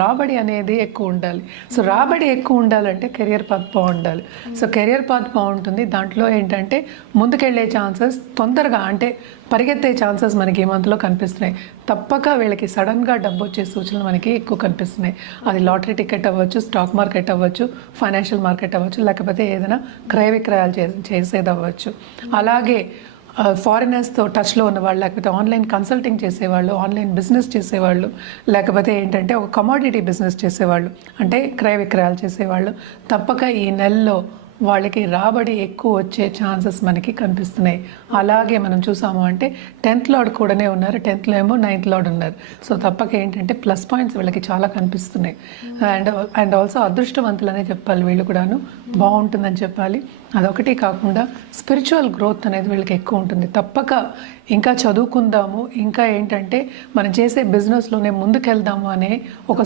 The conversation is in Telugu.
రాబడి అనేది ఎక్కువ ఉండాలి. సో రాబడి ఎక్కువ ఉండాలంటే కెరియర్ పాత్ బాగుండాలి. సో కెరియర్ పాత్ బాగుంటుంది. దాంట్లో ఏంటంటే ముందుకెళ్ళే ఛాన్సెస్ తొందరగా అంటే పరిగెత్తే ఛాన్సెస్ మనకి ఈ మంత్లో కనిపిస్తున్నాయి. తప్పక వీళ్ళకి సడన్గా డబ్బు వచ్చే సూచనలు మనకి ఎక్కువ కనిపిస్తున్నాయి. అది లాటరీ టికెట్ అవ్వచ్చు, స్టాక్ మార్కెట్ అవ్వచ్చు, ఫైనాన్షియల్ మార్కెట్ అవ్వచ్చు, లేకపోతే ఏదైనా క్రయ విక్రయాలు చేసేది అవ్వచ్చు. అలాగే ఫారినర్స్తో టచ్లో ఉన్నవాళ్ళు, లేకపోతే ఆన్లైన్ కన్సల్టింగ్ చేసేవాళ్ళు, ఆన్లైన్ బిజినెస్ చేసేవాళ్ళు, లేకపోతే ఏంటంటే ఒక కమోడిటీ బిజినెస్ చేసేవాళ్ళు, అంటే క్రయ విక్రయాలు చేసేవాళ్ళు, తప్పక ఈ నెలలో వాళ్ళకి రాబడి ఎక్కువ వచ్చే ఛాన్సెస్ మనకి కనిపిస్తున్నాయి. అలాగే మనం చూసాము అంటే 10th లార్డ్ కూడానే ఉన్నారు, 10th ఏమో 9th లార్డ్ ఉన్నారు. సో తప్పక ఏంటంటే ప్లస్ పాయింట్స్ వీళ్ళకి చాలా కనిపిస్తున్నాయి. అండ్ ఆల్సో అదృష్టవంతులనే చెప్పాలి, వీళ్ళు కూడాను బాగుంటుందని చెప్పాలి. అదొకటి కాకుండా స్పిరిచువల్ గ్రోత్ అనేది వీళ్ళకి ఎక్కువ ఉంటుంది. తప్పక ఇంకా చదువుకుందాము, ఇంకా ఏంటంటే మనం చేసే బిజినెస్లోనే ముందుకెళ్దాము అనే ఒక